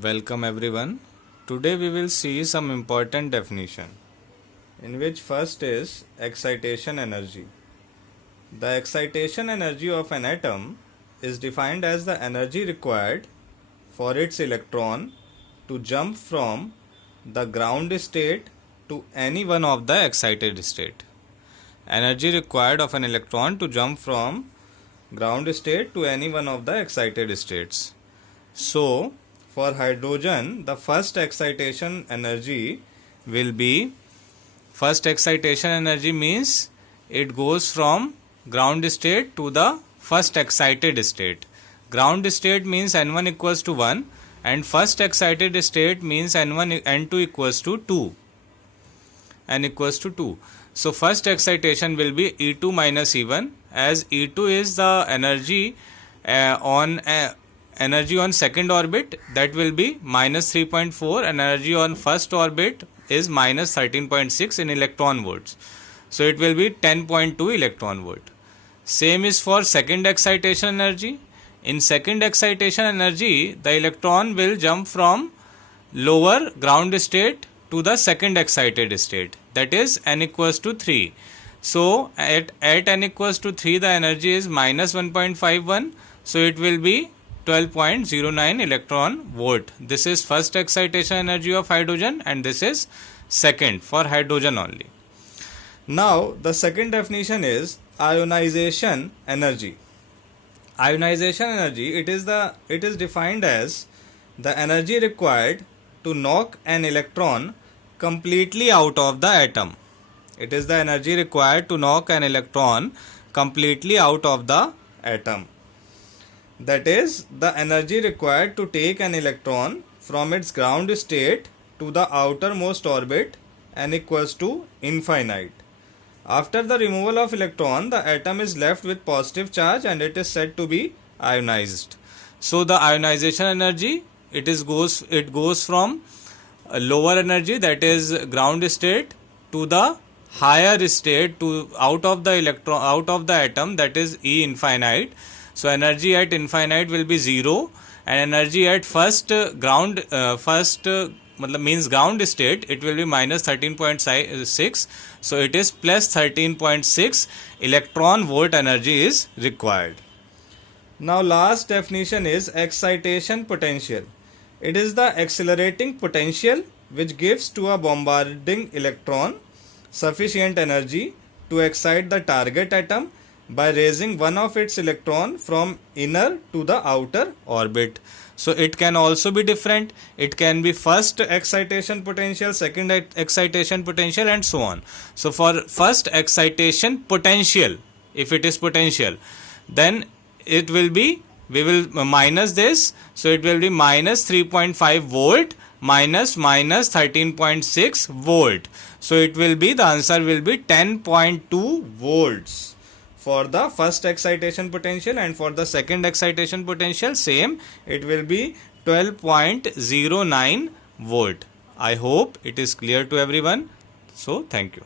Welcome everyone. Today we will see some important definition, in which first is excitation energy. The excitation energy of an atom is defined as the energy required for its electron to jump from the ground state to any one of the excited state. Energy required of an electron to jump from ground state to any one of the excited states. So, for hydrogen, the first excitation energy will be, first excitation energy means it goes from ground state to the first excited state. Ground state means N1 equals to 1 and first excited state means N2 equals to 2. N equals to 2. So first excitation will be E2 minus E1, as E2 is the energy energy on second orbit, that will be minus 3.4, and energy on first orbit is minus 13.6 in electron volts. So it will be 10.2 electron volt. Same is for second excitation energy. In second excitation energy, the electron will jump from lower ground state to the second excited state, that is N equals to 3. So at N equals to 3, the energy is minus 1.51, so it will be 12.09 electron volt. This is first excitation energy of hydrogen and this is second for hydrogen only. Now the second definition is ionization energy. Ionization energy, it is defined as the energy required to knock an electron completely out of the atom. It is the energy required to knock an electron completely out of the atom. That is the energy required to take an electron from its ground state to the outermost orbit, N equals to infinite. After the removal of electron, the atom is left with positive charge and it is said to be ionized. So the ionization energy, it goes from a lower energy, that is ground state, to the higher state, to out of the atom, that is E infinite. So energy at infinite will be 0 and energy at first ground state, it will be minus 13.6. So it is plus 13.6 electron volt energy is required. Now last definition is excitation potential. It is the accelerating potential which gives to a bombarding electron sufficient energy to excite the target atom by raising one of its electron from inner to the outer orbit. So it can also be different. It can be first excitation potential, second excitation potential, and so on. So for first excitation potential, if it is potential, then it will be, we will minus this, so it will be minus 3.5 volt minus 13.6 volt. So it will be, the answer will be 10.2 volts for the first excitation potential, and for the second excitation potential same, it will be 12.09 volt. I hope it is clear to everyone. So thank you.